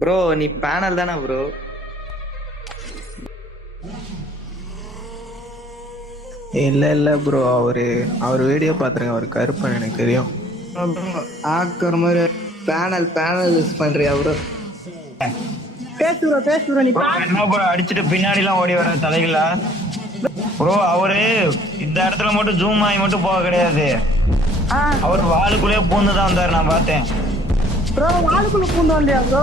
Bro நீ panel தானே bro? இல்ல இல்ல ப்ரோ, அவர் வீடியோ பாத்துருங்க, அவர் கருப்பன் எனக்கு தெரியும். ஆக்கர் மாதிரி பேனல் பேனல் யூஸ் பண்றியா ப்ரோ? பேசு ப்ரோ நீ என்ன ப்ரோ அடிச்சுட்டு பின்னாடி எல்லாம் ஓடி வர தலைகளா ப்ரோ? அவரு இந்த இடத்துல மட்டும் ஜூம் ஆகி மட்டும் போக கிடையாது, அவர் வாளுக்குள்ளேயே பூந்துதான் வந்தாரு, நான் பார்த்தேன். ப்ரோ வாளுக்குள்ள பூந்து வரலையா ப்ரோ?